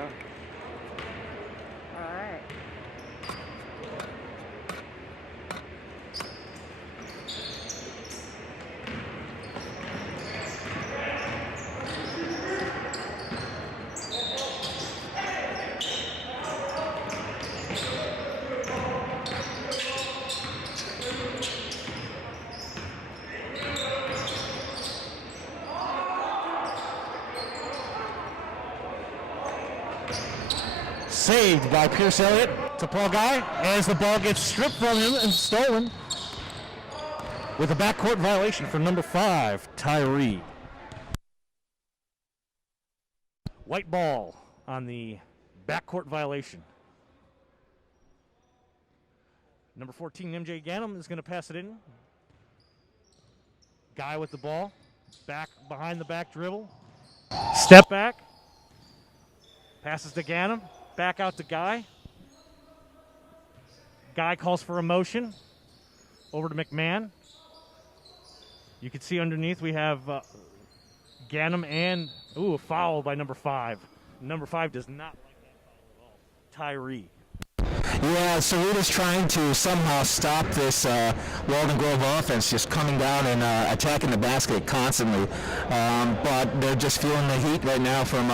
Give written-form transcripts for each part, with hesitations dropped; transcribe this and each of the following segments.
go. All right. Saved by Pierce Elliott to Paul Guy as the ball gets stripped from him and stolen with a backcourt violation for number 5, Tyree. White ball on the backcourt violation. Number 14, MJ Ganem, is going to pass it in. Guy with the ball, back behind the back dribble. Step back. Passes to Ganem. Back out to Guy. Guy calls for a motion. Over to McMahon. You can see underneath we have Ganem and, a foul by number 5. Number 5 does not like that foul at all. Tyree. Yeah, Cerrito's trying to somehow stop this Walden Grove offense just coming down and attacking the basket constantly. But they're just feeling the heat right now from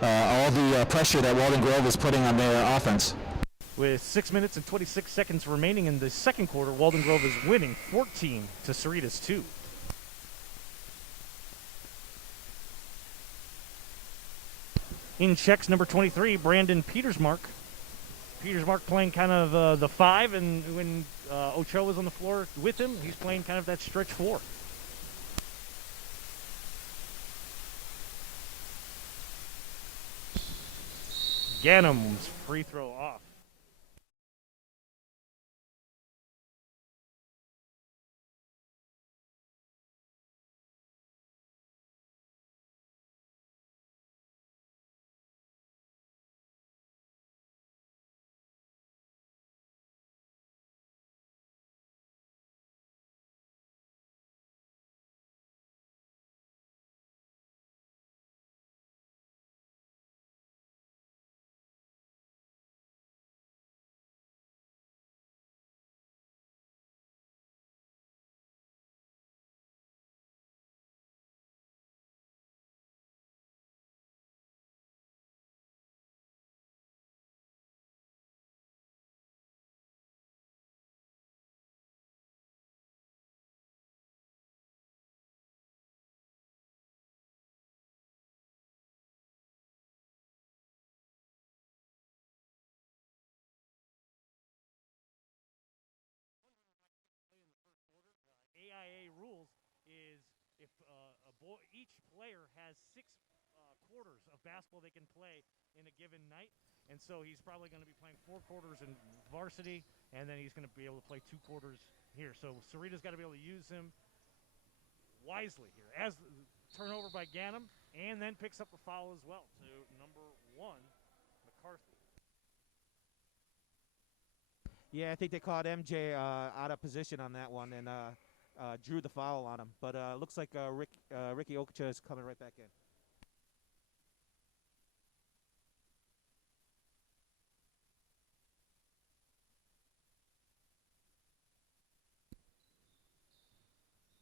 all the pressure that Walden Grove is putting on their offense. With 6 minutes and 26 seconds remaining in the second quarter, Walden Grove is winning 14 to Cerritos 2. In checks number 23, Brandon Petersmark. Petersmark playing kind of the 5, and when Ochoa was on the floor with him, he's playing kind of that stretch 4. Ganem's free throw off. AIA rules is if each player has 6 quarters of basketball they can play in a given night, and so he's probably going to be playing 4 quarters in varsity, and then he's going to be able to play 2 quarters here. So Cerrito's got to be able to use him wisely here. As turnover by Ganem, and then picks up a foul as well to number 1, McCarthy. Yeah, I think they caught MJ out of position on that one and drew the foul on him. But looks like Ricky Okocha is coming right back in.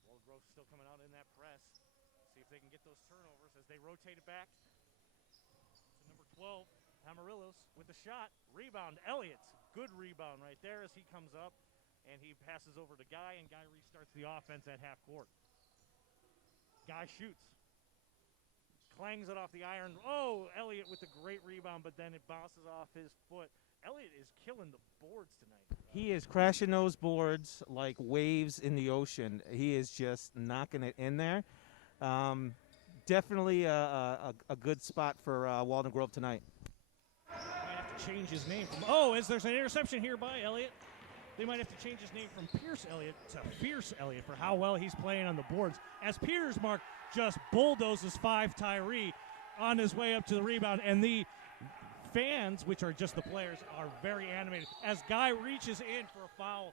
Walden Grove still coming out in that press. See if they can get those turnovers as they rotate it back to number 12, Amarillos with the shot. Rebound, Elliott. Good rebound right there as he comes up, and he passes over to Guy, and Guy restarts the offense at half court. Guy shoots. Clangs it off the iron. Oh, Elliott with a great rebound, but then it bounces off his foot. Elliott is killing the boards tonight. He is crashing those boards like waves in the ocean. He is just knocking it in there. Definitely a good spot for Walden Grove tonight. Might have to change his name from, as there's an interception here by Elliott. They might have to change his name from Pierce Elliott to Fierce Elliott for how well he's playing on the boards. As Petersmark just bulldozes 5 Tyree on his way up to the rebound, and the fans, which are just the players, are very animated. As Guy reaches in for a foul,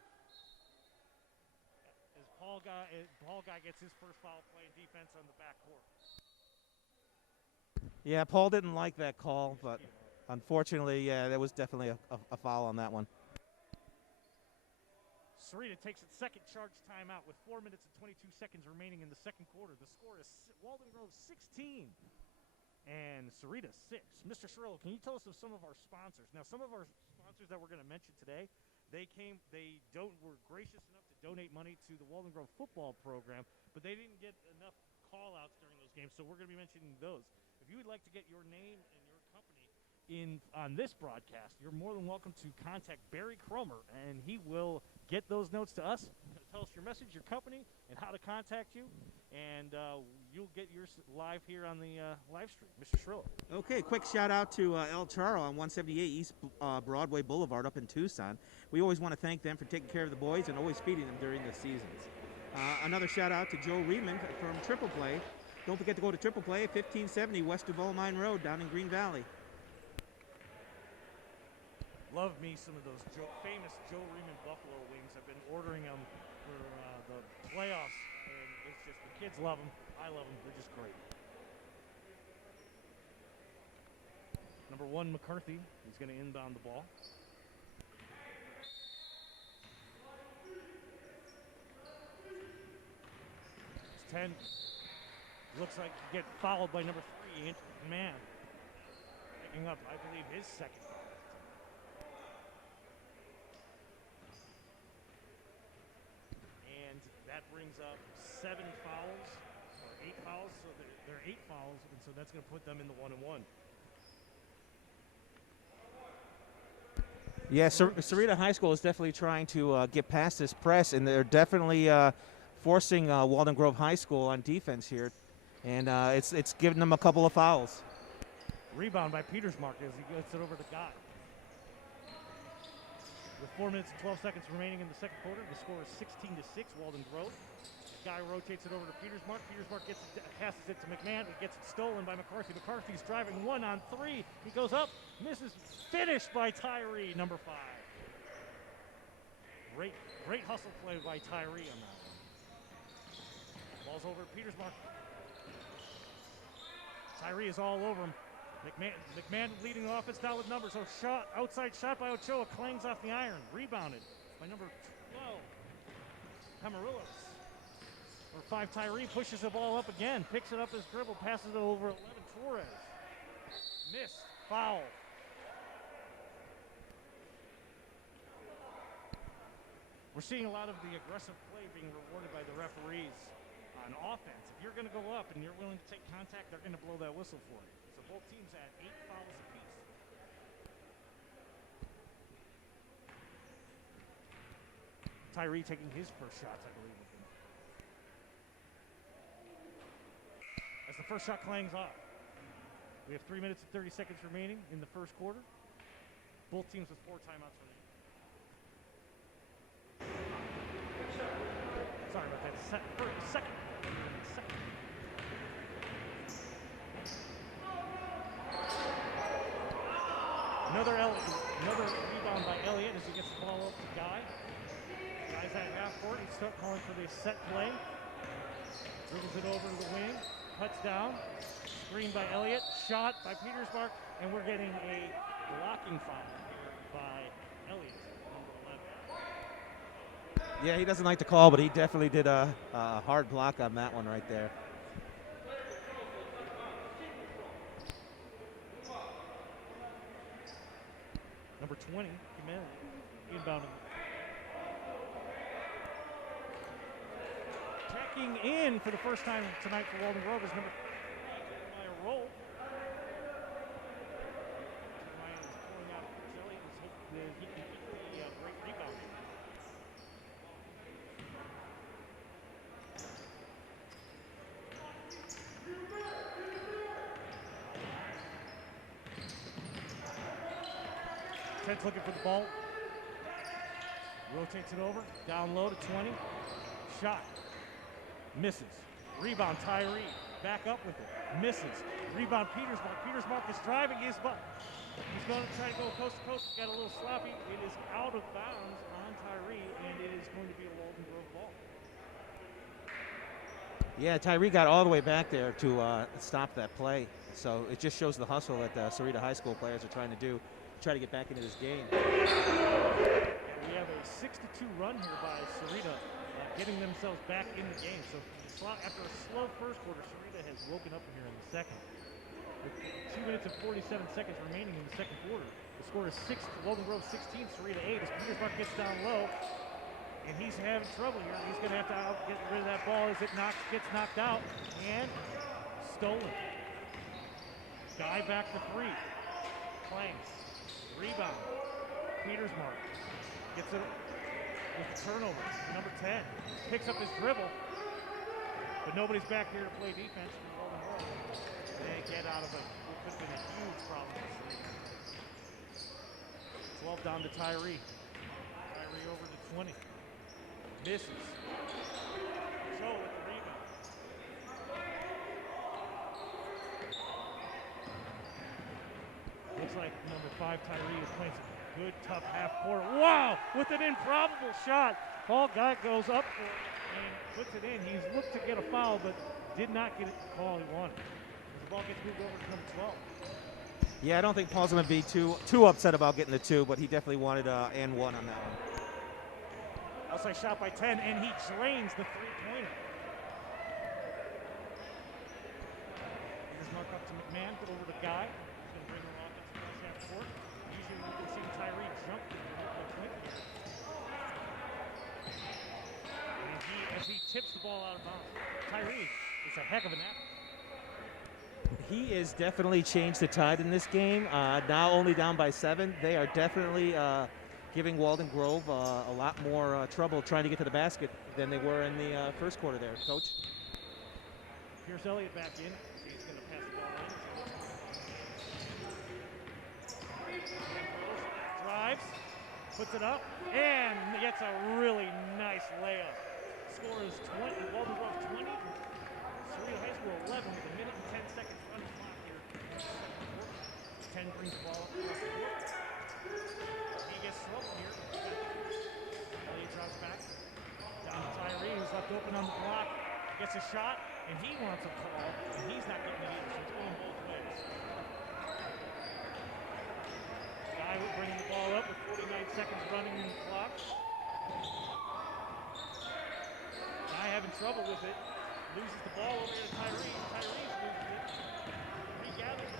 as Paul Guy gets his first foul playing defense on the backcourt. Yeah, Paul didn't like that call, but unfortunately, yeah, there was definitely a foul on that one. Sarita takes its second charge timeout with 4 minutes and 22 seconds remaining in the second quarter. The score is Walden Grove 16 and Sarita 6. Mr. Cirillo, can you tell us of some of our sponsors? Now, some of our sponsors that we're going to mention today, were gracious enough to donate money to the Walden Grove football program, but they didn't get enough call-outs during those games, so we're going to be mentioning those. If you would like to get your name and your company on this broadcast, you're more than welcome to contact Barry Cromer, and he will get those notes to us. Tell us your message, your company, and how to contact you, and you'll get yours live here on the live stream. Mr. Cirillo. Okay, quick shout out to El Charo on 178 East Broadway Boulevard up in Tucson. We always want to thank them for taking care of the boys and always feeding them during the seasons. Another shout out to Joe Reedman from Triple Play. Don't forget to go to Triple Play, 1570 West Duval Mine Road down in Green Valley. Love me some of those famous Joe Reedman buffalo wings. I've been ordering them for the playoffs, and it's just the kids love them. I love them. They're just great. Number 1, McCarthy. He's going to inbound the ball. It's 10. Looks like you get fouled by number 3, Anthony Mann. Picking up, I believe, his second. That brings up 7 fouls, or 8 fouls, so there are 8 fouls, and so that's going to put them in the 1-1. Yeah, Sarita High School is definitely trying to get past this press, and they're definitely forcing Walden Grove High School on defense here, and it's giving them a couple of fouls. Rebound by Petersmark as he gets it over to Guy. With 4 minutes and 12 seconds remaining in the second quarter, the score is 16-6, Walden Grove. Guy rotates it over to Petersmark. Petersmark passes it to McMahon. It gets it stolen by McCarthy. McCarthy's driving 1-on-3. He goes up, misses, finished by Tyree, number 5. Great hustle play by Tyree on that one. Ball's over to Petersmark. Tyree is all over him. McMahon leading the offense now with numbers. Outside shot by Ochoa, clangs off the iron. Rebounded by number 12, Camarillos. Number 5, Tyree pushes the ball up again, picks it up his dribble, passes it over 11, Torres. Missed, foul. We're seeing a lot of the aggressive play being rewarded by the referees on offense. If you're going to go up and you're willing to take contact, they're going to blow that whistle for you. Both teams had 8 fouls apiece. Tyree taking his first shots, I believe. As the first shot clangs off. We have 3 minutes and 30 seconds remaining in the first quarter. Both teams with 4 timeouts remaining. Sorry about that. Second. Another rebound by Elliott as he gets the ball up to Guy. Guy's at half court. He's still calling for the set play. Dribbles it over to the wing. Cuts down. Screen by Elliott. Shot by Petersmark. And we're getting a blocking foul by Elliott, number 11. Yeah, he doesn't like the call, but he definitely did a hard block on that one right there. Number 20, Jimenez, inbounding. Checking in for the first time tonight for Walden Grove is number 5, Jeremiah Roll. Jeremiah is pulling out of Jelly. He's hoping that he can get the great rebound. Trent's looking for the ball. Rotates it over. Down low to 20. Shot. Misses. Rebound Tyree. Back up with it. Misses. Rebound Petersmark. Petersmark is driving his butt. He's going to try to go coast to coast. Got a little sloppy. It is out of bounds on Tyree, and it is going to be a Walden Grove ball. Yeah, Tyree got all the way back there to stop that play. So it just shows the hustle that Sarita High School players are trying to do, try to get back into this game. We have a 6-2 run here by Sarita, getting themselves back in the game. So after a slow first quarter, Sarita has woken up here in the second. With 2 minutes and 47 seconds remaining in the second quarter, the score is Walden Grove 16, Sarita 8. As Petersburg gets down low, and he's having trouble here. He's going to have to get rid of that ball as it gets knocked out and stolen. Guy back to 3. Clangs. Rebound. Petersmark gets it with the turnover. Number 10 picks up his dribble, but nobody's back here to play defense. They get out of it. It could have been a huge problem. 12 down to Tyree. Tyree over to 20. Misses. So with the rebound. Looks like number 5 Tyree is playing some good, tough half court. Wow! With an improbable shot. Paul Guy goes up for it and puts it in. He's looked to get a foul, but did not get the call he wanted. The ball gets moved over to number 12. Yeah, I don't think Paul's going to be too upset about getting the 2, but he definitely wanted and 1 on that one. Outside shot by 10, and he drains the three-pointer. Here's mark up to McMahon, put over to Guy. He's going to bring the offense across half court. Usually we can see Tyree jump quick. And as he tips the ball out of bounds, Tyree is a heck of an athlete. He has definitely changed the tide in this game. Now only down by 7. They are definitely giving Walden Grove a lot more trouble trying to get to the basket than they were in the first quarter there, Coach. Pierce Elliott back in. He's going to pass the ball in. Drives, puts it up, and gets a really nice layup. Score is 20. Walden Grove 20. Sarita High School 11 with a minute and 10 seconds on the clock here. 10 brings the ball up across the court. He gets slow here. Elliott drops back. Down to Tyree, who's left open on the block. Gets a shot, and he wants a call, and he's not getting it either, so it's going both ways. Guy bringing the ball up with 49 seconds running in the clock. Guy having trouble with it. Loses the ball over to Tyree. Tyree loses it. Regathers.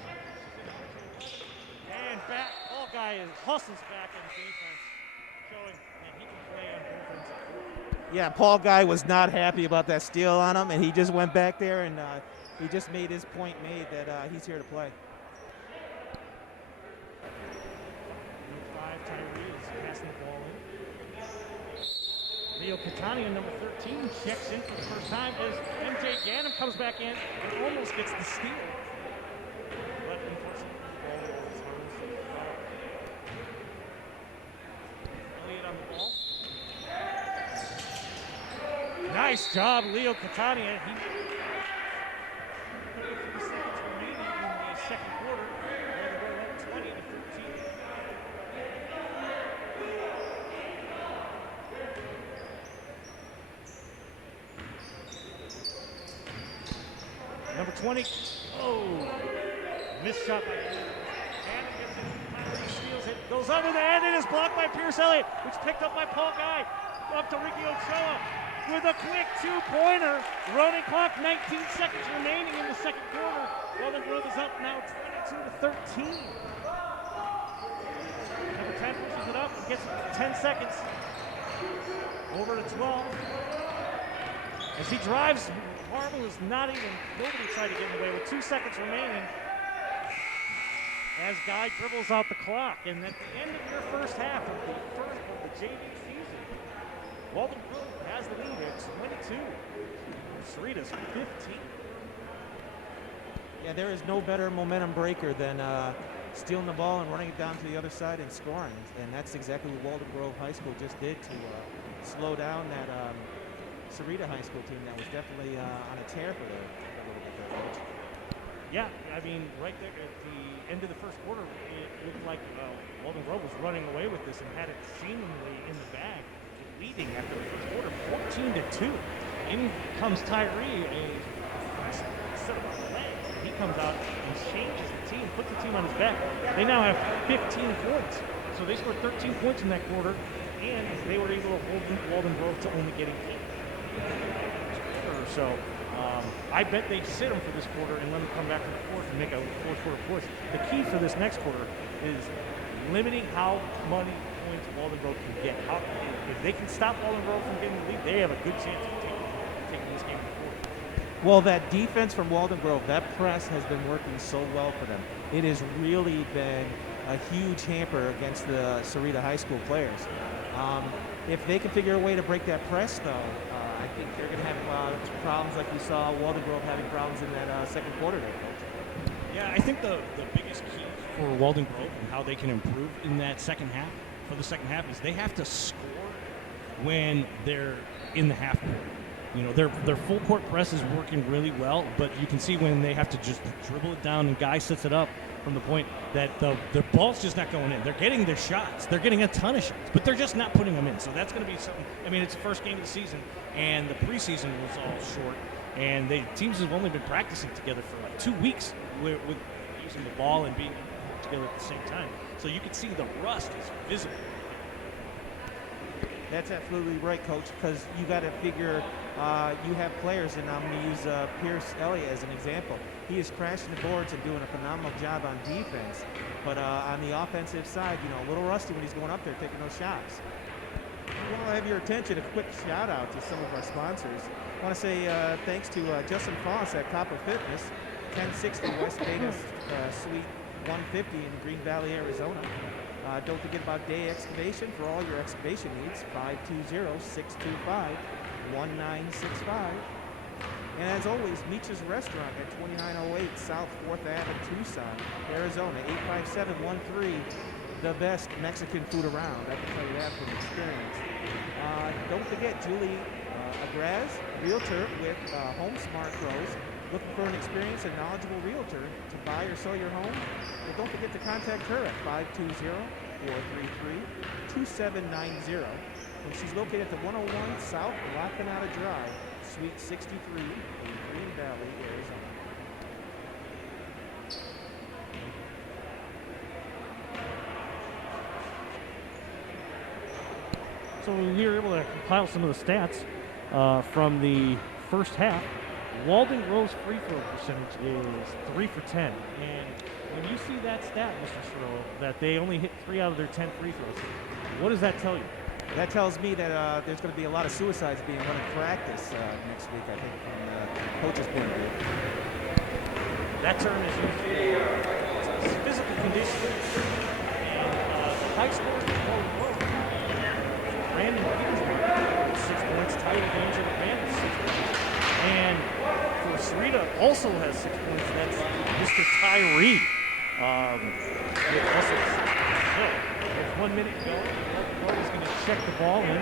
And back. All Guy hustles back in defense, showing that he can play on both ends of the court. Yeah, Paul Guy was not happy about that steal on him, and he just went back there and he just made his point made that he's here to play. Number 5, Tyree is passing the ball in. Leo Catania, number 13, checks in for the first time as MJ Ganem comes back in and almost gets the steal. But unfortunately, the ball is harmless. Elliott on the ball. Nice job, Leo Catania. He 33 seconds remaining in the second quarter. They're up 20 to 13. Number 20. Oh, missed shot by Ganem. Ganem gets it. Tyree steals it. Goes under the end. It is blocked by Pierce Elliott, which picked up by Paul Guy. Up to Ricky Ochoa with a quick 2-pointer. Running clock, 19 seconds remaining in the second quarter. Walden Grove is up now 22 to 13. Number 10 pushes it up and gets 10 seconds. Over to 12. As he drives, Marble is nobody tried to get in the way with 2 seconds remaining. As Guy dribbles out the clock. And at the end of your first half of the JV season, Walden Grove has the lead at 22. Sarita's 15. Yeah, there is no better momentum breaker than stealing the ball and running it down to the other side and scoring. And that's exactly what Walden Grove High School just did to slow down that Sarita High School team that was definitely on a tear for a little bit there, Coach. Yeah, I mean, right there at the end of the first quarter, it looked like Walden Grove was running away with this and had it seemingly in the bag, leading after the first quarter, 14 to 2. in comes Tyree, and instead of legs, he comes out and changes the team, puts the team on his back. They now have 15 points. So they scored 13 points in that quarter, and they were able to hold Walden Grove to only getting 8 or so. I bet they sit them for this quarter and let them come back to the fourth and make a fourth quarter push. The key for this next quarter is limiting how many points Walden Grove can get. If they can stop Walden Grove from getting the lead, they have a good chance of taking this game to the fourth. Well, that defense from Walden Grove, that press has been working so well for them. It has really been a huge hamper against the Sarita High School players. If they can figure a way to break that press, though, I think they're going to have problems like we saw Walden Grove having problems in that second quarter there, Coach. Yeah, I think the biggest key for Walden Grove and how they can improve in that second half, is they have to score when they're in the half court. You know, their full court press is working really well, but you can see when they have to just dribble it down and guy sets it up from the point that their ball's just not going in. They're getting their shots. They're getting a ton of shots, but they're just not putting them in. So that's going to be something. I mean, it's the first game of the season, and the preseason was all short, and teams have only been practicing together for like 2 weeks with using the ball and being together at the same time. So you can see the rust is visible. That's absolutely right, Coach, because you got to figure you have players, and I'm going to use Pierce Elliott as an example. He is crashing the boards and doing a phenomenal job on defense, but on the offensive side, you know, a little rusty when he's going up there taking those shots. While I have your attention, a quick shout out to some of our sponsors. I want to say thanks to Justin Foss at Copper Fitness, 1060 West Vegas Suite 150 in Green Valley, Arizona. Don't forget about Day Excavation for all your excavation needs, 520-625-1965. And as always, Meech's Restaurant at 2908 South 4th Ave, Tucson, Arizona, 85713. The best Mexican food around. I can tell you that from experience. Don't forget Julie Agraz, realtor with Home Smart Pros. Looking for an experienced and knowledgeable realtor to buy or sell your home? Well, don't forget to contact her at 520-433-2790. And she's located at the 101 South La Canada Drive, Suite 63 in Green Valley, Arizona. So we were able to compile some of the stats from the first half. Walden Grove's free throw percentage is 3 for 10. And when you see that stat, Mr. Sherrill, that they only hit 3 out of their 10 free throws, what does that tell you? That tells me that there's going to be a lot of suicides being run in practice next week, I think, from the coach's point of view. That term is used for physical conditioning. And the high score is Walden Grove. Brandon Petersburg, 6 points, Tyler Danger, Brandon, 6 points. And for Sarita also has 6 points. That's Mr. Tyree. Also, there's 1 minute to go. Walden is going to check the ball in. We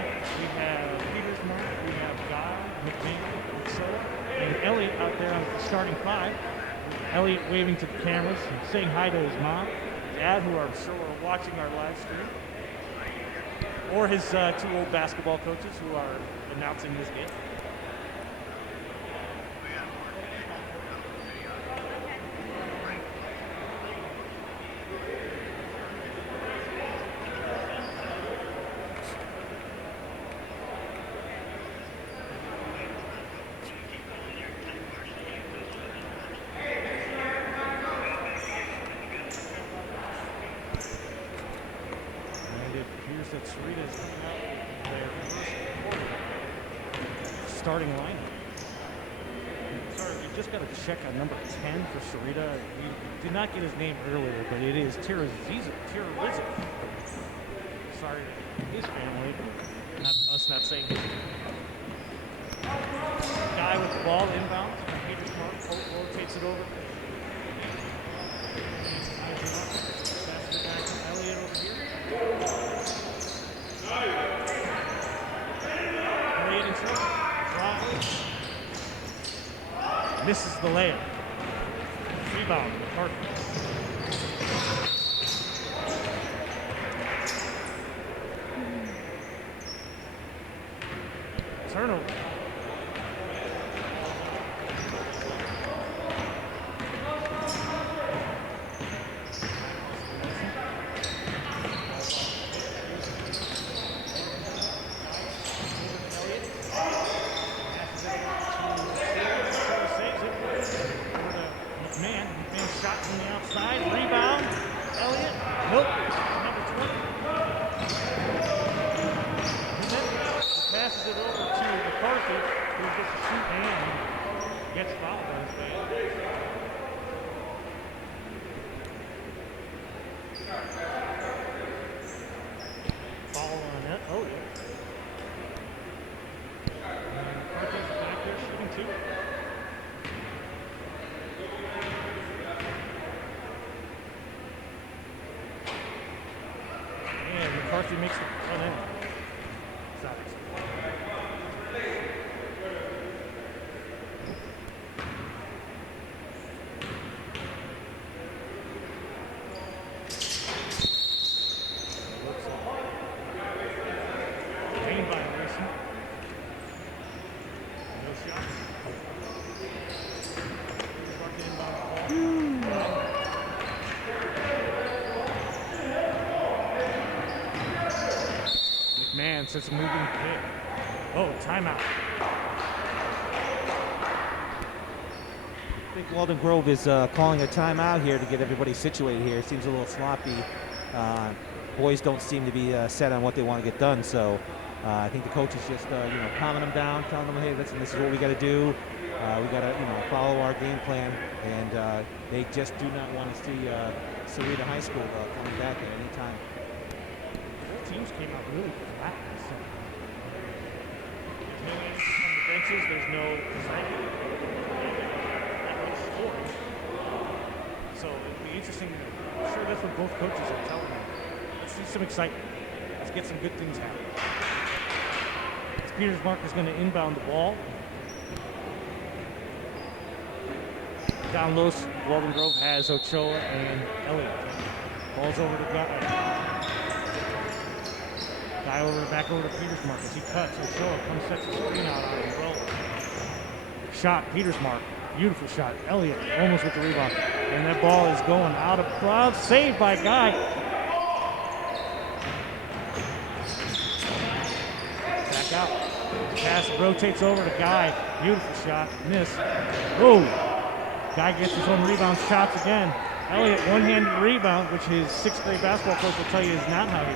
have Petersburg, we have Guy, McMahon, Sola, and Elliott out there on the starting 5. Elliott waving to the cameras and saying hi to his mom, dad, who I'm sure are watching our live stream, or his 2 old basketball coaches who are announcing this game. That Sarita is coming out with their starting lineup. Sorry, we just got to check on number 10 for Sarita. We did not get his name earlier, but it is Tirazizzo. Sorry to his family, us not saying his name. Guy with the ball inbound. Peters Mark rotates it over. Passes it back to Elliott over here. Elliott in trouble. Drives. Misses the layup. Rebound. Parker. Turnover. Nope. Number 20. He passes it over to McCarthy, who gets to shoot and gets fouled by his man. Foul on that. Oh, yeah. And McCarthy's back there shooting too. And McCarthy makes the front end. Stop it. Lane violation. No shot. Mark inbound ball. McMahon sets a moving pick. Oh, timeout. I think Walden Grove is calling a timeout here to get everybody situated here. It seems a little sloppy. Boys don't seem to be set on what they want to get done, so I think the coach is just calming them down, telling them, hey, listen, this is what we got to do. We got to follow our game plan, and they just do not want to see Sarita High School coming back at any time. Both teams came out really flat. So. There's no answers on the benches. There's no excitement. No scoring. So it'll be interesting. I'm sure that's what both coaches are telling them. Let's see some excitement. Let's get some good things happening. Petersmark is going to inbound the ball. Down low, Walden Grove has Ochoa and Elliott. Ball's over to Guy. Back over to Petersmark as he cuts. Ochoa comes, sets the screen out on him. Well, shot, Petersmark. Beautiful shot. Elliott almost with the rebound. And that ball is going out of crowd. Saved by Guy. Back out. Pass rotates over to Guy. Beautiful shot. Miss. Oh! Guy gets his own rebound, shots again. Elliott, one-handed rebound, which his sixth grade basketball coach will tell you is not how he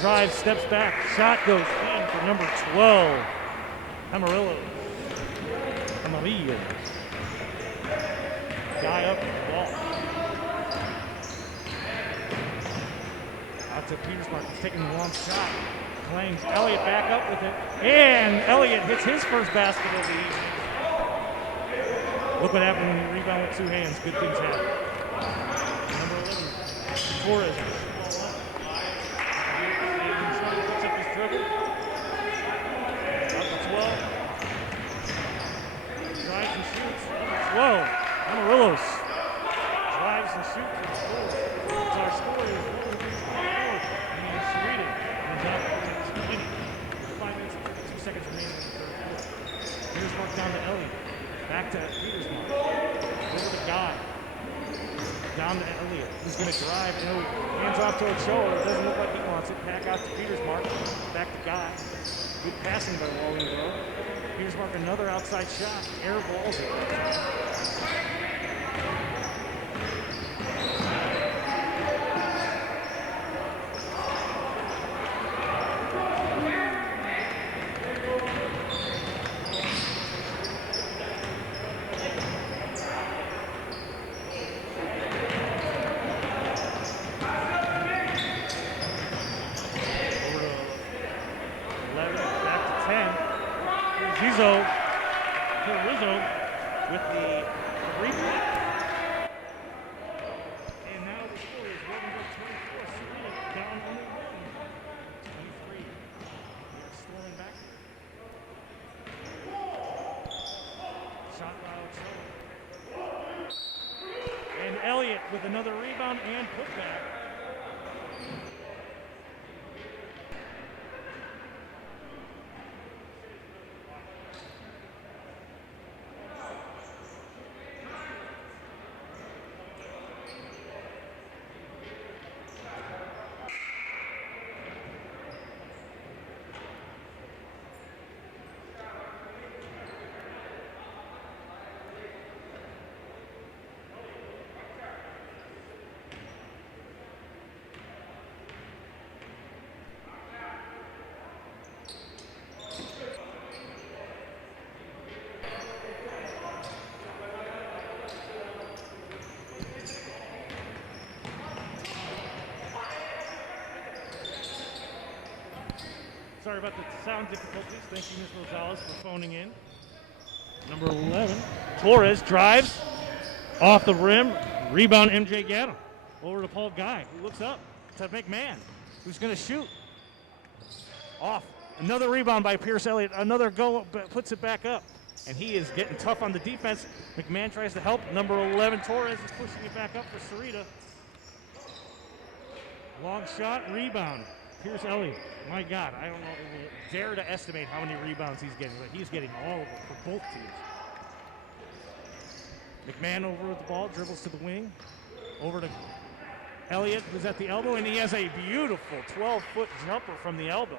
drives, steps back, shot goes in for number 12, Amarillo. Guy up with the ball. Out to Petersmark, he's taking the long shot. Claims Elliott back up with it. And Elliott hits his first basket of the evening. Look what happened when you rebound with two hands. Good things happen. Number 11, Torres. Picks up his dribble. Up to 12. Drives and shoots. Whoa. Amarillos. Drives and shoots and scores. Our score is 1-4. And Sarita is up to 20. 5 minutes and 52 seconds remaining in the third quarter. Petersmark down to Elliott. Back to Petersmark. Over to Guy. Down to Elliott. He's going to drive. No, hands off to Ochoa. It doesn't look like he wants it. Back out to Petersmark. Back to Guy. Good passing by Walden Grove. Petersmark another outside shot. Air balls it. Rizzo with the three-point. And now the score is Walden Grove 24, Sarita down only 23. We are storming back. Shot by Ochoa. And Elliott with another rebound and putback. sorry about the sound difficulties. Thank you, Ms. Rosales, for phoning in. Number 11, Torres drives off the rim. Rebound, MJ Gatto. Over to Paul Guy, who looks up to McMahon, who's going to shoot. Off. Another rebound by Pierce Elliott. Another go, puts it back up. And he is getting tough on the defense. McMahon tries to help. Number 11, Torres, is pushing it back up for Sarita. Long shot, rebound. Pierce Elliott. My God, I don't know. Dare to estimate how many rebounds he's getting, but he's getting all of them for both teams. McMahon over with the ball, dribbles to the wing. Over to Elliott, who's at the elbow, and he has a beautiful 12-foot jumper from the elbow.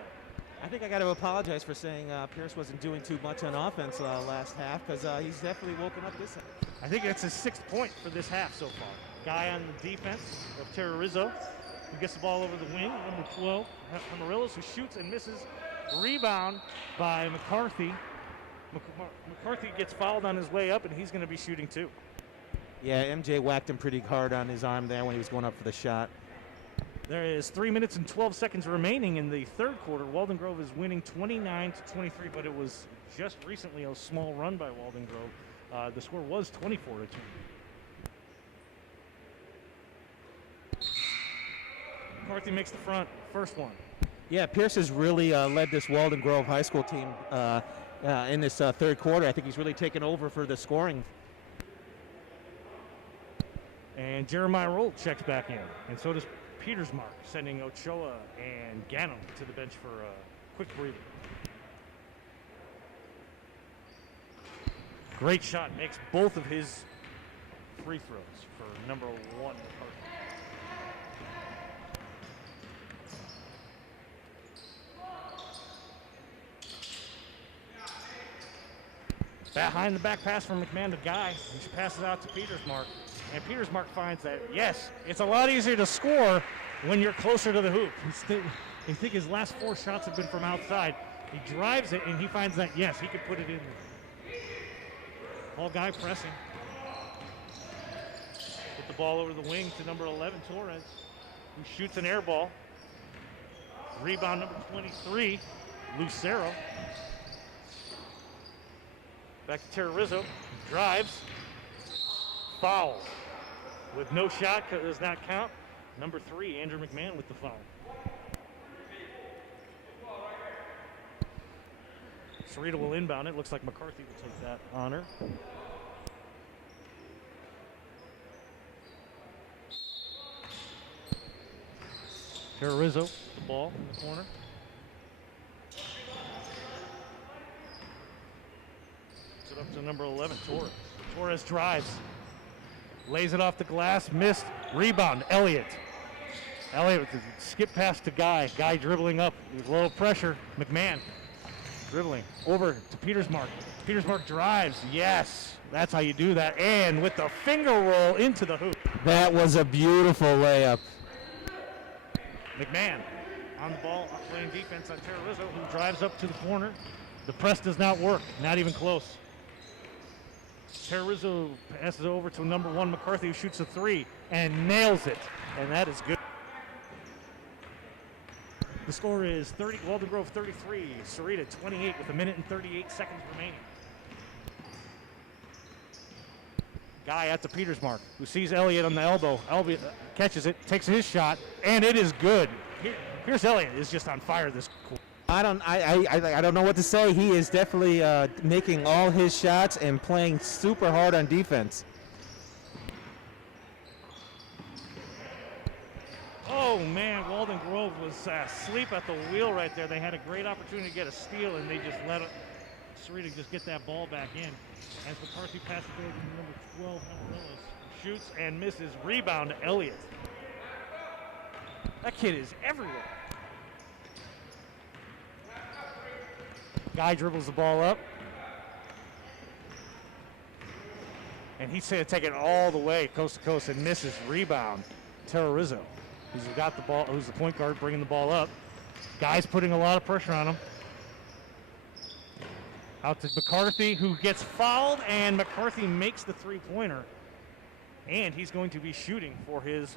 I think I got to apologize for saying Pierce wasn't doing too much on offense last half, because he's definitely woken up this half. I think that's his 6th point for this half so far. Guy on the defense of Terrorizzo, who gets the ball over the wing. Number 12, Amarillos, who shoots and misses. Rebound by McCarthy. McCarthy gets fouled on his way up, and he's going to be shooting too. Yeah, MJ whacked him pretty hard on his arm there when he was going up for the shot. There is 3 minutes and 12 seconds remaining in the third quarter. Walden Grove is winning 29-23, but it was just recently a small run by Walden Grove. The score was 24-2. McCarthy makes the first one. Yeah, Pierce has really led this Walden Grove High School team in this third quarter. I think he's really taken over for the scoring. And Jeremiah Roll checks back in, and so does Petersmark, sending Ochoa and Ganem to the bench for a quick breather. Great shot, makes both of his free throws for number 1 McCarthy. Behind the back pass from McMahon to Guy, which passes out to Petersmark. And Petersmark finds that, yes, it's a lot easier to score when you're closer to the hoop. I think his last 4 shots have been from outside. He drives it, and he finds that, yes, he could put it in there. All Guy pressing. Put the ball over the wing to number 11, Torres, who shoots an air ball. Rebound number 23, Lucero. Back to Terrorizzo, drives, foul. With no shot, does not count. Number 3, Andrew McMahon with the foul. Sarita will inbound it. Looks like McCarthy will take that honor. Terrorizzo, the ball in the corner. It up to number 11, Torres. Torres drives, lays it off the glass, missed. Rebound, Elliott. Elliott with the skip pass to Guy. Guy dribbling up with low pressure. McMahon dribbling over to Petersmark. Petersmark drives. Yes, that's how you do that. And with the finger roll into the hoop. That was a beautiful layup. McMahon on the ball, playing defense on Terrorizzo, who drives up to the corner. The press does not work, not even close. Terrorizzo passes over to number 1, McCarthy, who shoots a 3 and nails it, and that is good. The score is Walden Grove 33, Sarita 28 with 1 minute and 38 seconds remaining. Guy at the Petersmark, who sees Elliott on the elbow. Elliott catches it, takes his shot, and it is good. Pierce Elliott is just on fire this quarter. I don't know what to say. He is definitely making all his shots and playing super hard on defense. Oh man, Walden Grove was asleep at the wheel right there. They had a great opportunity to get a steal, and they just let Sarita just get that ball back in. As McCarthy passes it over to number 12, Amarillos, shoots and misses. Rebound, Elliott. That kid is everywhere. Guy dribbles the ball up. And he's going to take it all the way, coast to coast, and misses. Rebound, Terrorizzo, who's got the ball, who's the point guard, bringing the ball up. Guy's putting a lot of pressure on him. Out to McCarthy, who gets fouled, and McCarthy makes the three-pointer. And he's going to be shooting for his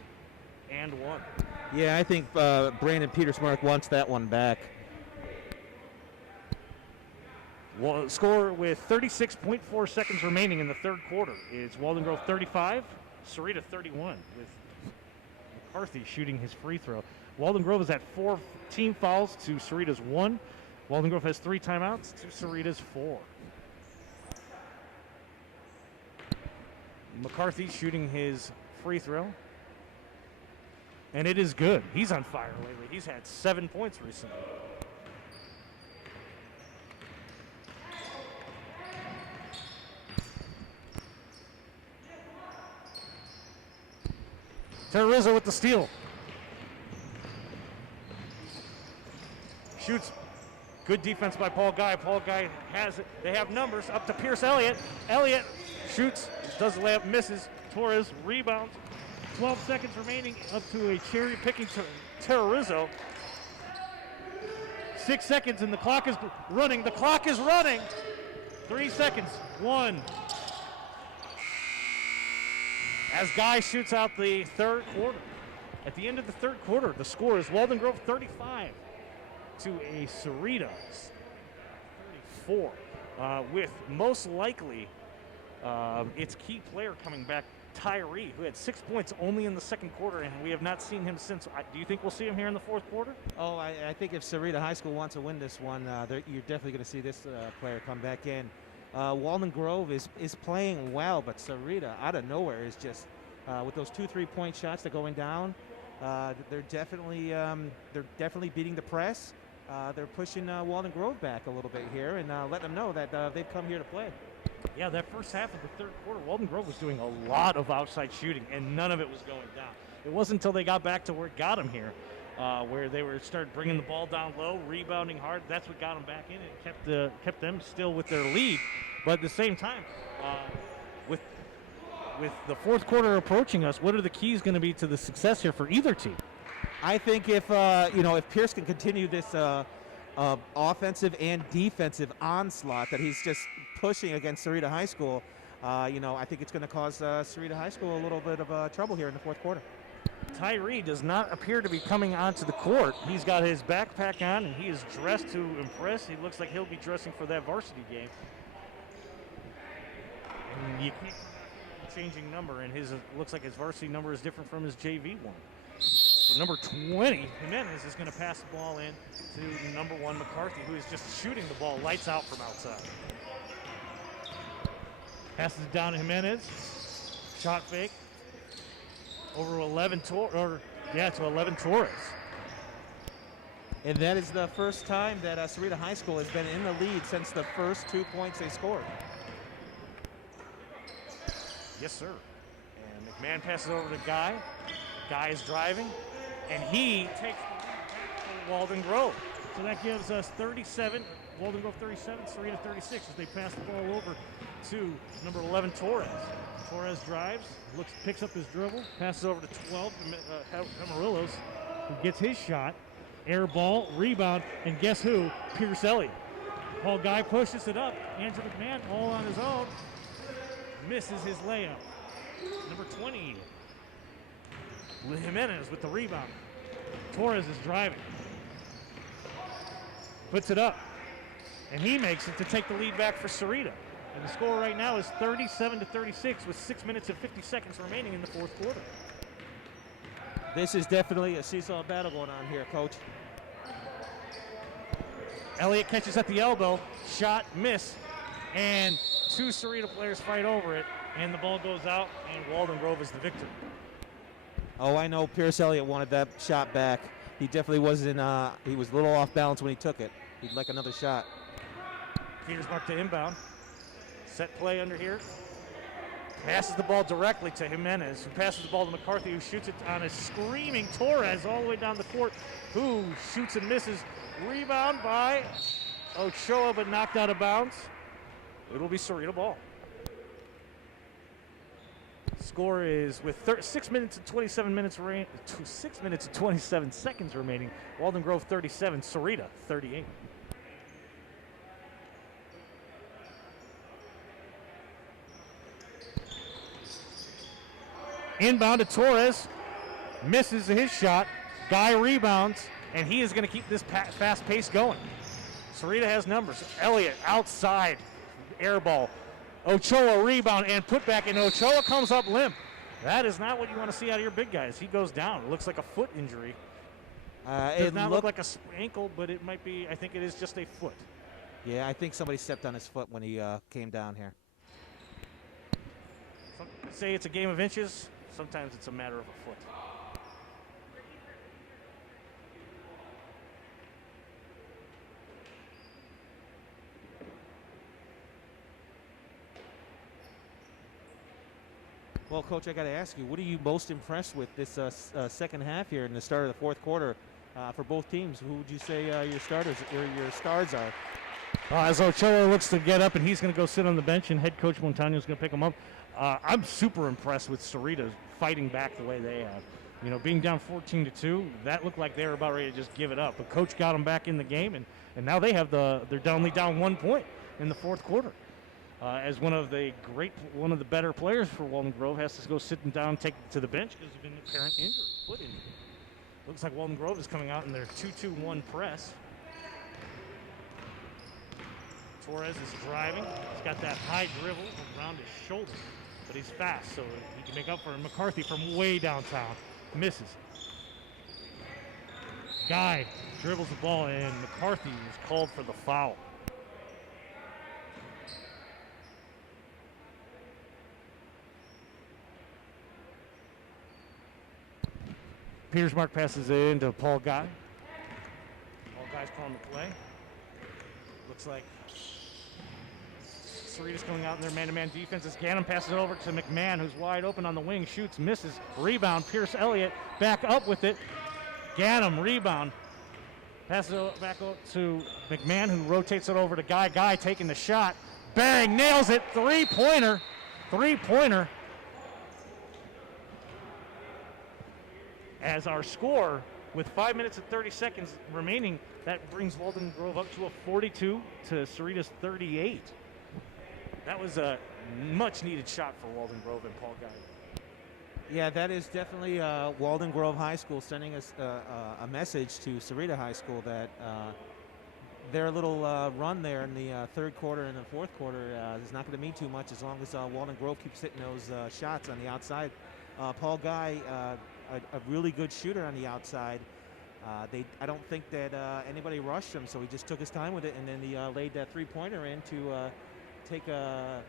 and one. Yeah, I think Brandon Petersmark wants that one back. Well, score with 36.4 seconds remaining in the third quarter is Walden Grove 35, Sarita 31, with McCarthy shooting his free throw. Walden Grove is at 4 team fouls to Sarita's 1. Walden Grove has 3 timeouts to Sarita's 4. McCarthy shooting his free throw. And it is good. He's on fire lately. He's had 7 points recently. Terrorizzo with the steal. Shoots. Good defense by Paul Guy. Paul Guy has it. They have numbers up to Pierce Elliott. Elliott shoots, does the layup, misses. Torres rebounds. 12 seconds remaining up to a cherry picking Terrorizzo. 6 seconds and the clock is running. The clock is running. 3 seconds. 1. As Guy shoots out the third quarter. At the end of the third quarter, the score is Walden Grove 35 to a Sarita 34. With most likely its key player coming back, Tyree, who had 6 points only in the second quarter, and we have not seen him since. Do you think we'll see him here in the fourth quarter? Oh, I think if Sarita High School wants to win this one, you're definitely going to see this player come back in. Walden Grove is playing well, but Sarita out of nowhere is just with those 2 3-point shots that are going down. They're definitely beating the press. They're pushing Walden Grove back a little bit here and letting them know that they've come here to play. Yeah, that first half of the third quarter, Walden Grove was doing a lot of outside shooting, and none of it was going down. It wasn't until they got back to where it got them here, where they started bringing the ball down low, rebounding hard. That's what got them back in and kept them still with their lead. But at the same time, with the fourth quarter approaching us, what are the keys going to be to the success here for either team? I think if Pierce can continue this offensive and defensive onslaught that he's just pushing against Sarita High School, I think it's going to cause Sarita High School a little bit of trouble here in the fourth quarter. Tyree does not appear to be coming onto the court. He's got his backpack on, and he is dressed to impress. He looks like he'll be dressing for that varsity game. And you can't changing number, and looks like his varsity number is different from his JV one. So number 20, Jimenez, is going to pass the ball in to number 1, McCarthy, who is just shooting the ball lights out from outside. Passes it down to Jimenez. Shot fake. Over 11 to 11 Torres. And that is the first time that Sarita High School has been in the lead since the first 2 points they scored. Yes, sir. And McMahon passes over to Guy. Guy is driving, and he takes the lead back for Walden Grove. So that gives us 37, Walden Grove 37, Sarita 36 as they pass the ball over to number 11, Torres. Torres drives, picks up his dribble, passes over to 12, Amarillos, who gets his shot. Air ball, rebound, and guess who? Pierce Elliott. Paul Guy pushes it up. Andrew McMahon all on his own. Misses his layup. Number 20, Jimenez with the rebound. Torres is driving. Puts it up. And he makes it to take the lead back for Sarita. And the score right now is 37-36 with 6 minutes and 50 seconds remaining in the fourth quarter. This is definitely a seesaw battle going on here, Coach. Elliott catches at the elbow. Shot, miss. And 2 Sarita players fight over it. And the ball goes out, and Walden Grove is the victor. Oh, I know Pierce Elliott wanted that shot back. He definitely wasn't, he was a little off balance when he took it. He'd like another shot. Peters marked to inbound. Set play under here. Passes the ball directly to Jimenez, who passes the ball to McCarthy, who shoots it on a screaming Torres all the way down the court, who shoots and misses. Rebound by Ochoa, but knocked out of bounds. It'll be Sarita ball. Score is with 6 minutes and 27 seconds remaining. Walden Grove 37, Sarita 38. Inbound to Torres, misses his shot. Guy rebounds, and he is going to keep this fast pace going. Sarita has numbers. Elliott outside, air ball. Ochoa rebound and put back, and Ochoa comes up limp. That is not what you want to see out of your big guys. He goes down. It looks like a foot injury. Does not look like a ankle, but it might be. I think it is just a foot. Yeah, I think somebody stepped on his foot when he came down here. Some say it's a game of inches. Sometimes it's a matter of a foot. Well, Coach, I got to ask you, what are you most impressed with this second half here in the start of the fourth quarter for both teams? Who would you say your starters or your stars are? As Ochoa looks to get up and he's going to go sit on the bench, and head coach Montano is going to pick him up. I'm super impressed with Sarita fighting back the way they have. You know, being down 14-2, that looked like they were about ready to just give it up. But coach got them back in the game, and now they have they're only down 1 point in the fourth quarter. As one of the better players for Walden Grove has to go sitting down, take it to the bench because of an apparent injury, foot injury. Looks like Walden Grove is coming out in their 2-2-1 press. Torres is driving. He's got that high dribble around his shoulder, but he's fast, so he can make up for it. McCarthy from way downtown misses. Guy dribbles the ball, and McCarthy is called for the foul. Petersmark passes it in to Paul Guy. Paul Guy's calling the play. Looks like Sarita's coming out in their man-to-man defense as Ganem passes it over to McMahon, who's wide open on the wing, shoots, misses, rebound. Pierce Elliott back up with it. Ganem, rebound. Passes it back up to McMahon, who rotates it over to Guy. Guy taking the shot. Bang, nails it. Three-pointer. As our score, with 5 minutes and 30 seconds remaining, that brings Walden Grove up to a 42 to Sarita's 38. That was a much-needed shot for Walden Grove and Paul Guy. Yeah, that is definitely Walden Grove High School sending us a message to Sarita High School that their little run there in the third quarter and the fourth quarter is not going to mean too much as long as Walden Grove keeps hitting those shots on the outside. Paul Guy, a really good shooter on the outside. I don't think that anybody rushed him, so he just took his time with it, and then he laid that three-pointer in to take a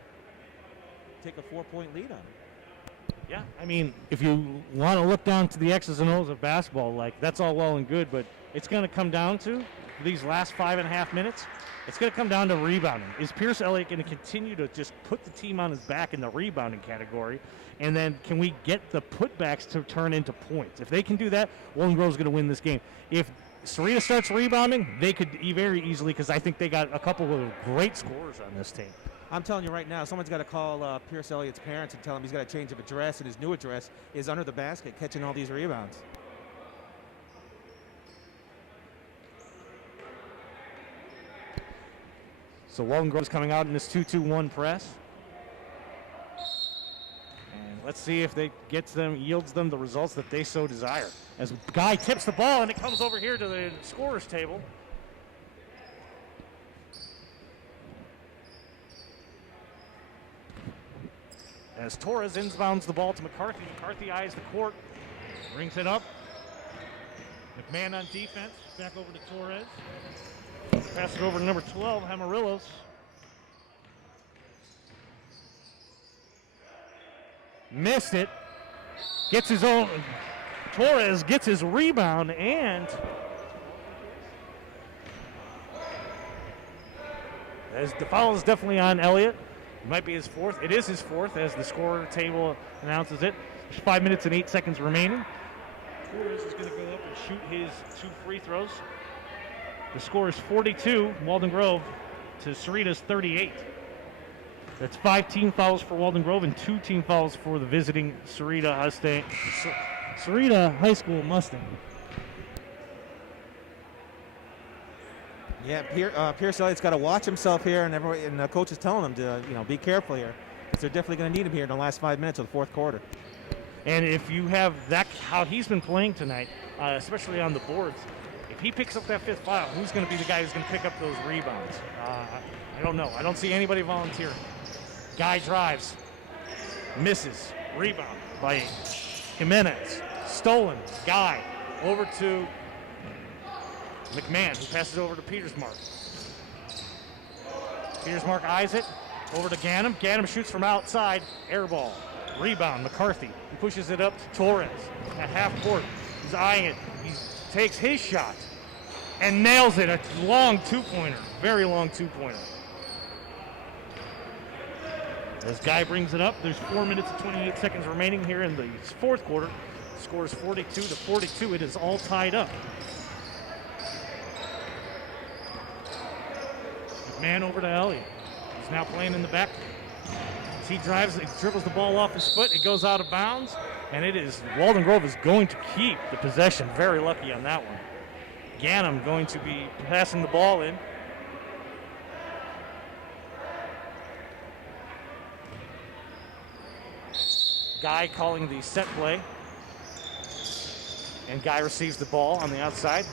4-point lead on him. Yeah, I mean, if you want to look down to the X's and O's of basketball, like, that's all well and good, but it's going to come down to these last 5.5 minutes. It's going to come down to rebounding. Is Pierce Elliott going to continue to just put the team on his back in the rebounding category? And then can we get the putbacks to turn into points? If they can do that, Walden Grove's going to win this game. If Sarita starts rebounding, they could very easily, because I think they got a couple of great scorers on this team. I'm telling you right now, someone's got to call Pierce Elliott's parents and tell him he's got a change of address, and his new address is under the basket, catching all these rebounds. So Walden Grove is coming out in this 2-2-1 press. And let's see if they yields them the results that they so desire. As Guy tips the ball, and it comes over here to the scorer's table. As Torres inbounds the ball to McCarthy. McCarthy eyes the court, brings it up. McMahon on defense, back over to Torres. Pass it over to number 12, Amarillos. Missed it. Gets his own. Torres gets his rebound, and as the foul is definitely on Elliott. It might be his fourth. It is his fourth, as the scorer table announces it. There's 5 minutes and 8 seconds remaining. Torres is going to go up and shoot his 2 free throws. The score is 42, Walden Grove, to Sarita's 38. That's 5 team fouls for Walden Grove and 2 team fouls for the visiting Sarita High School Mustang. Yeah, Pierce Elliott's got to watch himself here, and the coach is telling him to be careful here, because they're definitely going to need him here in the last 5 minutes of the fourth quarter. And if you have that, how he's been playing tonight, especially on the boards, if he picks up that 5th foul, who's going to be the guy who's going to pick up those rebounds? I don't know. I don't see anybody volunteering. Guy drives, misses, rebound by Jimenez. Stolen, Guy, over to McMahon, who passes over to Petersmark. Petersmark eyes it, over to Ganem. Ganem shoots from outside, air ball. Rebound, McCarthy. He pushes it up to Torres at half court. He's eyeing it. He takes his shot and nails it. A long two-pointer, very long two-pointer. As Guy brings it up, there's 4 minutes and 28 seconds remaining here in the 4th quarter. Score is 42-42. It is all tied up. McMahon over to Elliott. He's now playing in the back. As he drives, he dribbles the ball off his foot. It goes out of bounds, and it is Walden Grove is going to keep the possession. Very lucky on that one. Ganem going to be passing the ball in. Guy calling the set play. And Guy receives the ball on the outside.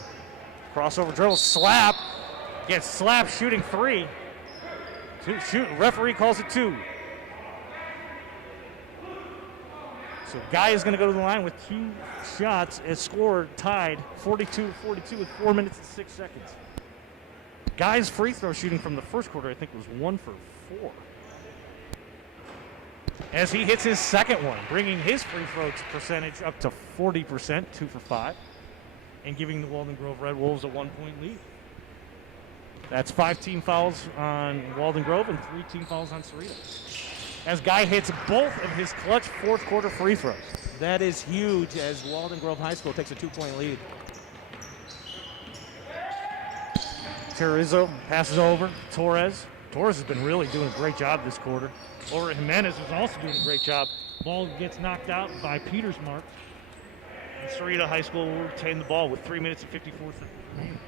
Crossover dribble, slap. Gets slapped, shooting 3. Referee calls it 2. So Guy is going to go to the line with 2 shots. His score tied 42-42 with 4 minutes and 6 seconds. Guy's free throw shooting from the first quarter, I think, was 1 for 4. As he hits his second one, bringing his free throw percentage up to 40%, 2 for 5, and giving the Walden Grove Red Wolves a 1-point lead. That's 5 team fouls on Walden Grove and 3 team fouls on Cerrito. As Guy hits both of his clutch 4th quarter free throws. That is huge as Walden Grove High School takes a 2-point lead. Terrizzo passes over. Torres. Torres has been really doing a great job this quarter. Over at Jimenez is also doing a great job. Ball gets knocked out by Petersmark. And Cerrito High School will retain the ball with 3 minutes and 54 seconds remaining.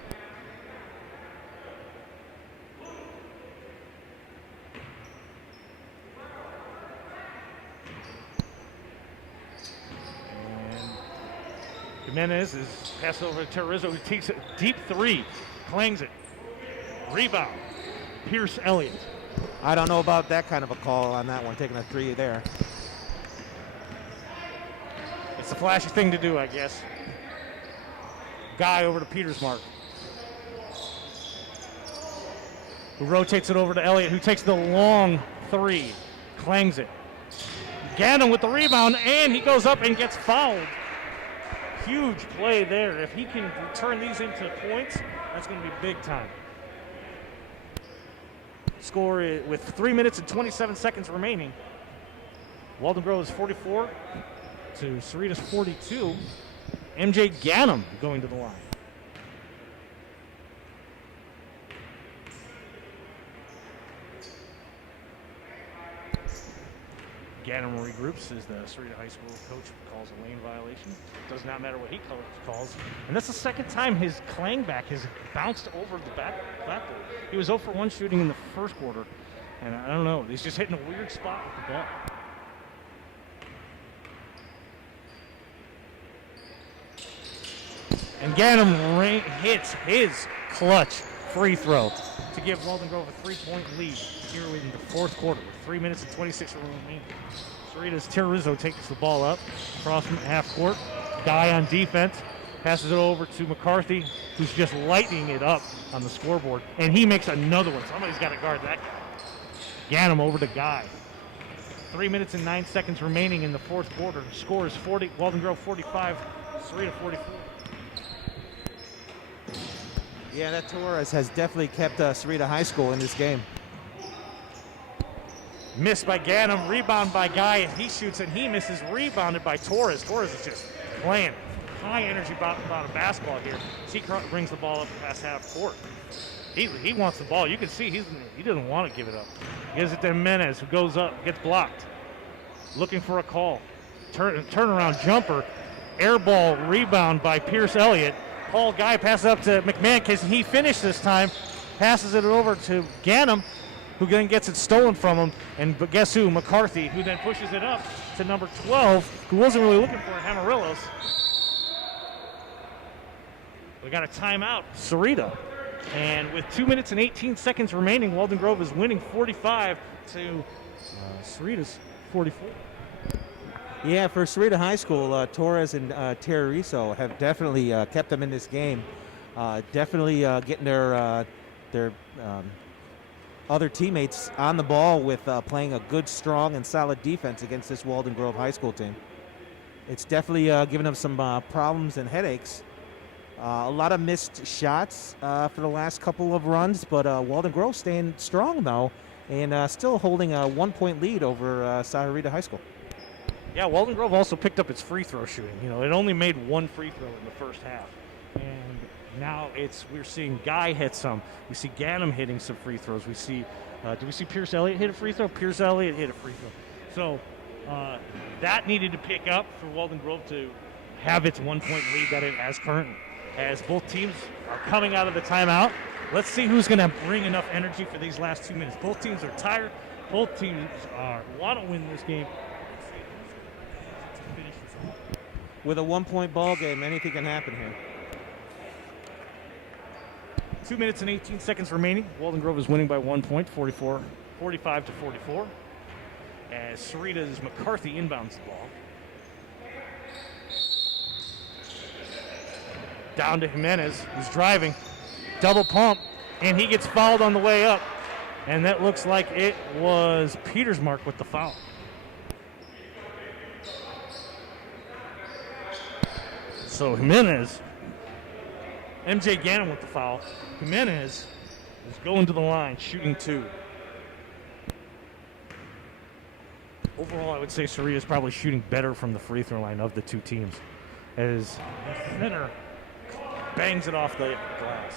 Jimenez is passed over to Terrizzo, who takes a deep 3, clangs it. Rebound, Pierce Elliott. I don't know about that kind of a call on that one, taking a 3 there. It's a flashy thing to do, I guess. Guy over to Petersmark, who rotates it over to Elliott, who takes the long 3, clangs it. Ganem with the rebound, and he goes up and gets fouled. Huge play there. If he can turn these into points, that's going to be big time. Score with 3 minutes and 27 seconds remaining. Walden Grove is 44 to Cerrito's 42. MJ Ganem going to the line. Ganem regroups as the Cerrito High School coach calls a lane violation. Does not matter what he calls. And that's the second time his clang back has bounced over the backboard. He was 0 for 1 shooting in the first quarter. And I don't know, he's just hitting a weird spot with the ball. And Ganem hits his clutch free throw to give Walden Grove a 3-point lead here in the 4th quarter with 3 minutes and 26 remaining. Cerrito's Terrizzo takes the ball up across half court. Guy on defense passes it over to McCarthy, who's just lighting it up on the scoreboard, and he makes another one. Somebody's got to guard that guy. Ganem over to Guy. 3 minutes and 9 seconds remaining in the 4th quarter. Score is 40. Walden Grove 45, Cerrito 44. Yeah, that Torres has definitely kept Cerrito High School in this game. Missed by Ganem, rebound by Guy, and he shoots and he misses, rebounded by Torres. Torres is just playing high energy about a basketball here. He brings the ball up past half court. He wants the ball. You can see he doesn't want to give it up. Gives it to Jimenez, who goes up, gets blocked. Looking for a call. Turnaround jumper. Air ball rebound by Pierce Elliott. Paul Guy passes up to McMahon because he finished this time. Passes it over to Ganem, who then gets it stolen from him. And guess who? McCarthy, who then pushes it up to number 12, who wasn't really looking for it, Amarillos. We got a timeout, Sarita. And with 2 minutes and 18 seconds remaining, Walden Grove is winning 45 to Sarita's 44. Yeah, for Sarita High School, Torres and Terrariso have definitely kept them in this game. Definitely getting their other teammates on the ball with playing a good, strong, and solid defense against this Walden Grove High School team. It's definitely given them some problems and headaches. A lot of missed shots for the last couple of runs, but Walden Grove staying strong, though, and still holding a 1-point lead over Sarita High School. Yeah, Walden Grove also picked up its free throw shooting. You know, it only made one free throw in the first half. And now we're seeing Guy hit some. We see Ganem hitting some free throws. We see, do we see Pierce Elliott hit a free throw? Pierce Elliott hit a free throw. So that needed to pick up for Walden Grove to have its 1-point lead that it has currently. As both teams are coming out of the timeout, let's see who's going to bring enough energy for these last 2 minutes. Both teams are tired. Both teams want to win this game. With a 1-point ball game, anything can happen here. 2 minutes and 18 seconds remaining. Walden Grove is winning by 1 point, 45 to 44. As Sarita's McCarthy inbounds the ball. Down to Jimenez, who's driving. Double pump, and he gets fouled on the way up. And that looks like it was Petersmark with the foul. So Jimenez, MJ Gannon with the foul. Jimenez is going to the line, shooting 2. Overall, I would say Sarita is probably shooting better from the free throw line of the two teams, as the center bangs it off the glass.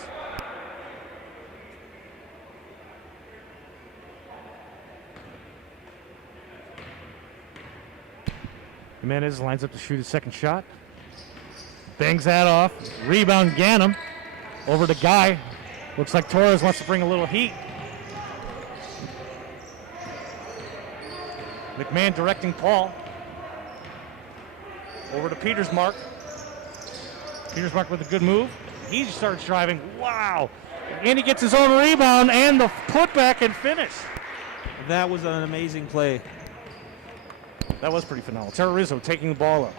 Jimenez lines up to shoot his second shot. Bangs that off. Rebound Ganem. Over to Guy. Looks like Torres wants to bring a little heat. McMahon directing Paul. Over to Petersmark. Petersmark with a good move. He starts driving. Wow. And he gets his own rebound and the putback and finish. That was an amazing play. That was pretty phenomenal. Terrorizzo taking the ball up.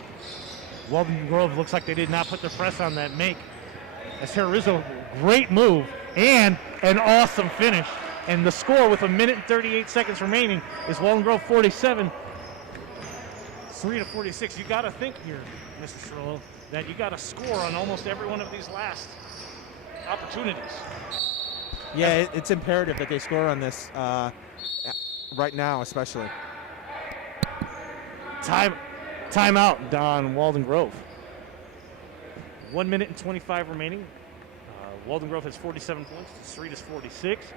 Walden Grove looks like they did not put the press on that make. As Terrorizzo, great move and an awesome finish. And the score with 1 minute and 38 seconds remaining is Walden Grove 47, Sarita 46. You got to think here, Mr. Cirillo, that you got to score on almost every one of these last opportunities. Yeah, it's imperative that they score on this right now, especially. Timeout on Walden Grove. 1 minute and 25 remaining. Walden Grove has 47 points to Sarita's 46.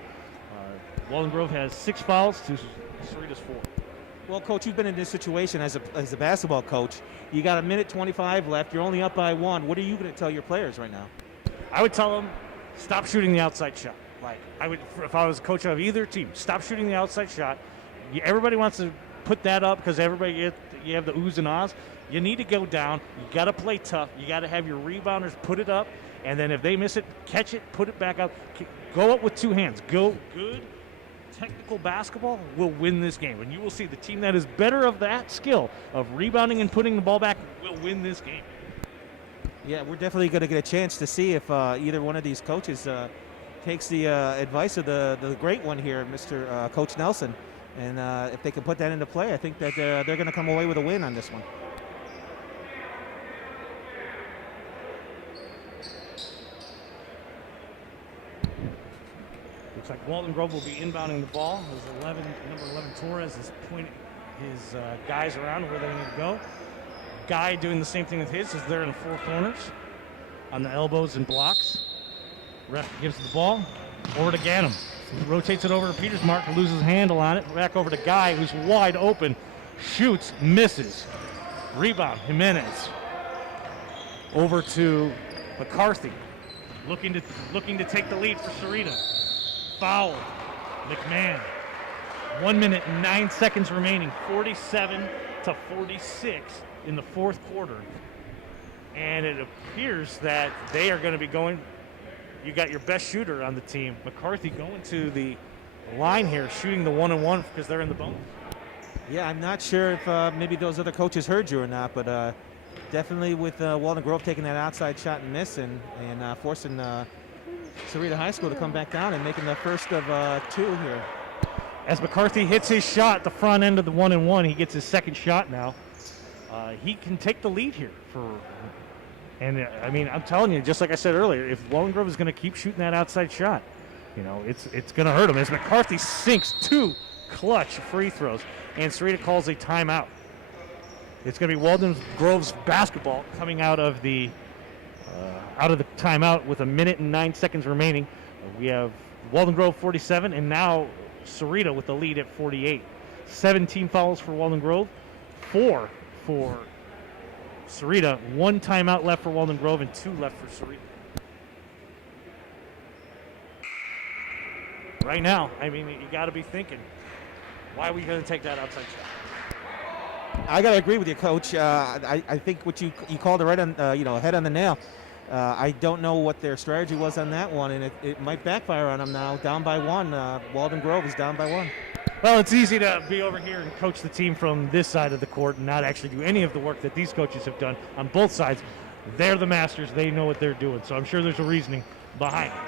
Walden Grove has 6 fouls to Sarita's 4. Well, Coach, you've been in this situation as a basketball coach. You got 1 minute 25 left. You're only up by 1. What are you going to tell your players right now? I would tell them, stop shooting the outside shot. Like I would, if I was a coach of either team, stop shooting the outside shot. Everybody wants to put that up because you have the oohs and ahs. You need to go down. You got to play tough. You got to have your rebounders put it up, and then if they miss it, catch it, put it back up. Go up with 2 hands. Go good. Technical basketball will win this game, and you will see the team that is better of that skill of rebounding and putting the ball back will win this game. Yeah, we're definitely going to get a chance to see if either one of these coaches takes the advice of the great one here, Mr. Coach Nelson. And if they can put that into play, I think that they're going to come away with a win on this one. Looks like Walden Grove will be inbounding the ball. As number 11 Torres is pointing his guys around where they need to go. Guy doing the same thing with his as they're in the 4 corners on the elbows and blocks. Ref gives the ball over to Ganem. He rotates it over to Petersmark, loses handle on it. Back over to Guy, who's wide open. Shoots, misses. Rebound, Jimenez. Over to McCarthy. Looking to take the lead for Sarita. Foul. McMahon. 1 minute and 9 seconds remaining. 47 to 46 in the 4th quarter. And it appears that they are going to be going. You got your best shooter on the team, McCarthy, going to the line here, shooting the 1-on-1 because they're in the bonus. Yeah, I'm not sure if maybe those other coaches heard you or not, but definitely with Walden Grove taking that outside shot and missing and forcing Sarita High School to come back down and making the first of 2 here. As McCarthy hits his shot at the front end of the 1-on-1, he gets his second shot now. He can take the lead here and I mean, I'm telling you, just like I said earlier, if Walden Grove is going to keep shooting that outside shot, you know, it's going to hurt him. As McCarthy sinks 2 clutch free throws, and Sarita calls a timeout. It's going to be Walden Grove's basketball coming out of the timeout with 1 minute and 9 seconds remaining. We have Walden Grove 47, and now Sarita with the lead at 48. 17 fouls for Walden Grove, 4 for Sarita, 1 timeout left for Walden Grove, and 2 left for Sarita. Right now, I mean, you got to be thinking, why are we going to take that outside shot? I got to agree with you, Coach. I think what you called it right on, head on the nail. I don't know what their strategy was on that one, and it might backfire on them now. Down by 1. Walden Grove is down by 1. Well, it's easy to be over here and coach the team from this side of the court and not actually do any of the work that these coaches have done on both sides. They're the masters. They know what they're doing, so I'm sure there's a reasoning behind it.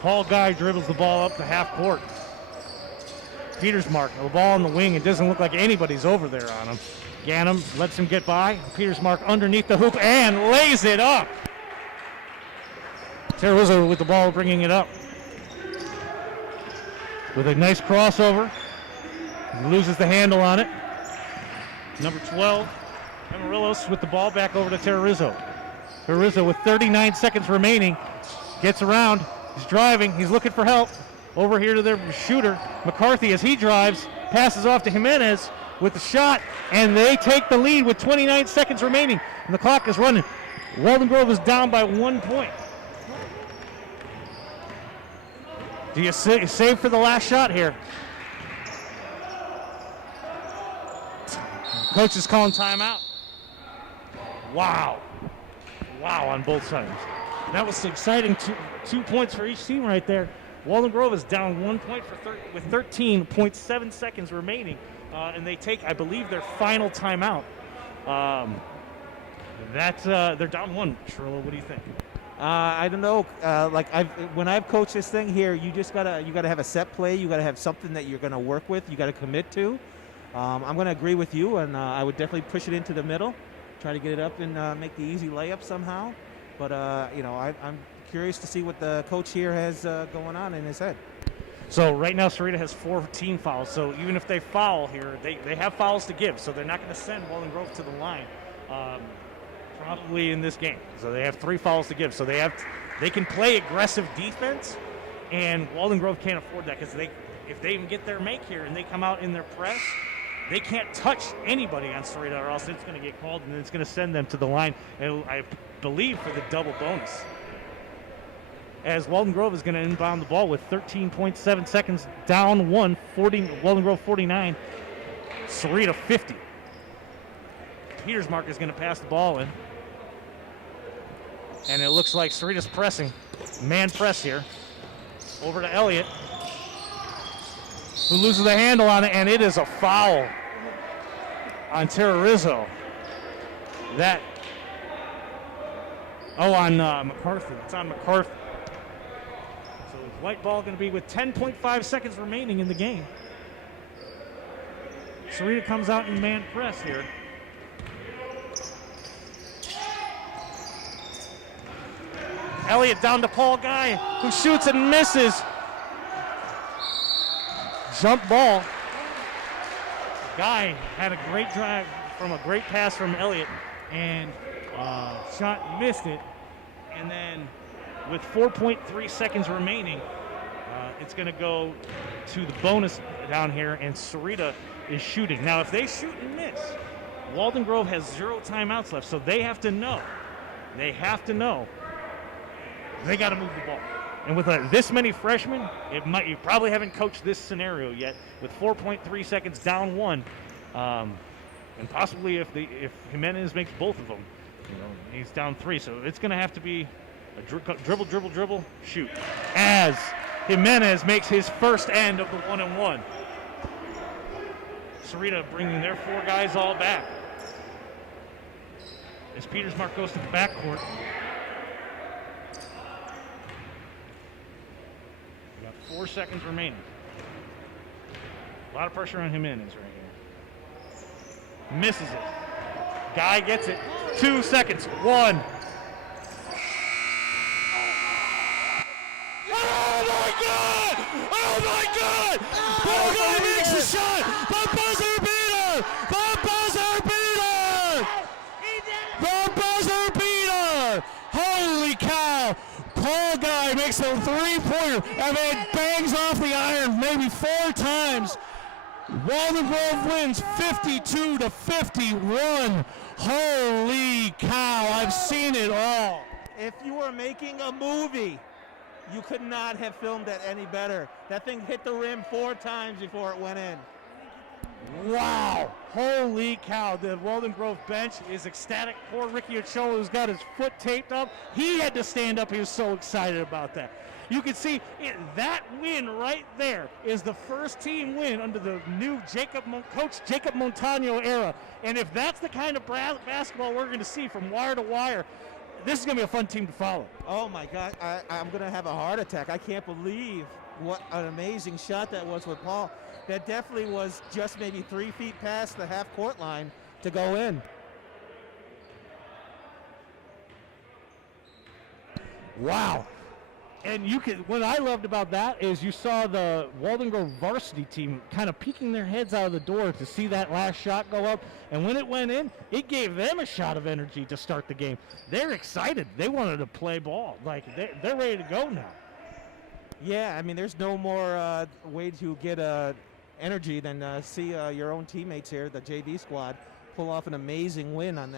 Paul Guy dribbles the ball up the half court. Petersmark, the ball on the wing. It doesn't look like anybody's over there on him. Ganem lets him get by. Petersmark underneath the hoop and lays it up. Terrorizzo with the ball, bringing it up. With a nice crossover. He loses the handle on it. Number 12, Amarillos with the ball back over to Terrorizzo. Terrorizzo with 39 seconds remaining. Gets around. He's driving. He's looking for help. Over here to their shooter, McCarthy, as he drives, passes off to Jimenez with the shot, and they take the lead with 29 seconds remaining, and the clock is running. Walden Grove is down by 1 point. Do you save for the last shot here? Coach is calling timeout. Wow. Wow on both sides. That was exciting. 2 points for each team right there. Walden Grove is down 1 point with 13.7 seconds remaining, and they take, I believe, their final timeout. They're down 1. Sherlock, what do you think? I don't know. When I've coached this thing here, you gotta have a set play. You gotta have something that you're gonna work with. You gotta commit to. I'm gonna agree with you, and I would definitely push it into the middle, try to get it up and make the easy layup somehow. But I'm curious to see what the coach here has going on in his head. So right now, Sarita has 14 fouls. So even if they foul here, they have fouls to give. So they're not going to send Walden Grove to the line probably in this game. So they have 3 fouls to give. So they can play aggressive defense, and Walden Grove can't afford that because if they even get their make here and they come out in their press, they can't touch anybody on Sarita, or else it's going to get called, and then it's going to send them to the line, and I believe for the double bonus. As Walden Grove is going to inbound the ball with 13.7 seconds, down 1, Walden Grove 49, Sarita 50. Petersmark is going to pass the ball in. And it looks like Sarita's pressing. Man press here. Over to Elliott, who loses the handle on it, and it is a foul on Terrorizzo. On McCarthy. It's on McCarthy. So white ball going to be with 10.5 seconds remaining in the game. Sarita comes out in man press here. Elliott down to Paul Guy, who shoots and misses. Jump ball. Guy had a great drive from a great pass from Elliott, and shot, missed it. And then with 4.3 seconds remaining, it's going to go to the bonus down here, and Sarita is shooting. Now, if they shoot and miss, Walden Grove has 0 timeouts left, so they have to know. They got to move the ball. And with this many freshmen, you probably haven't coached this scenario yet. With 4.3 seconds, down 1, and possibly if Jimenez makes both of them, He's down 3, so it's going to have to be a dribble, shoot. As Jimenez makes his first end of the 1-and-1. Sarita bringing their 4 guys all back. As Petersmark goes to the backcourt. We got 4 seconds remaining. A lot of pressure on Jimenez right here. Misses it. Guy gets it. 2 seconds. 1. Oh my God! Oh my God! Paul Guy makes the shot! The buzzer beater! The buzzer beater! The buzzer beater! Holy cow! Paul Guy makes a 3-pointer and then bangs off the iron maybe 4 times. Walden Grove wins 52-51. Holy cow, I've seen it all. If you were making a movie, you could not have filmed that any better. That thing hit the rim 4 times before it went in. Wow, holy cow. The Walden Grove bench is ecstatic. Poor Ricky Ochoa, who's got his foot taped up. He had to stand up. He was so excited about that. You can see that win right there is the first team win under the new Coach Jacob Montano era. And if that's the kind of basketball we're going to see from wire to wire, this is going to be a fun team to follow. Oh my God, I'm going to have a heart attack. I can't believe what an amazing shot that was with Paul. That definitely was just maybe 3 feet past the half-court line to go in. Wow. And what I loved about that is you saw the Walden Grove varsity team kind of peeking their heads out of the door to see that last shot go up. And when it went in, it gave them a shot of energy to start the game. They're excited. They wanted to play ball. Like, they're ready to go now. Yeah, I mean, there's no more way to get energy than see your own teammates here, the JV squad, pull off an amazing win on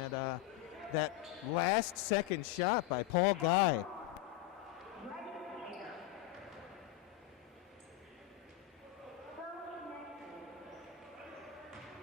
that last second shot by Paul Guy.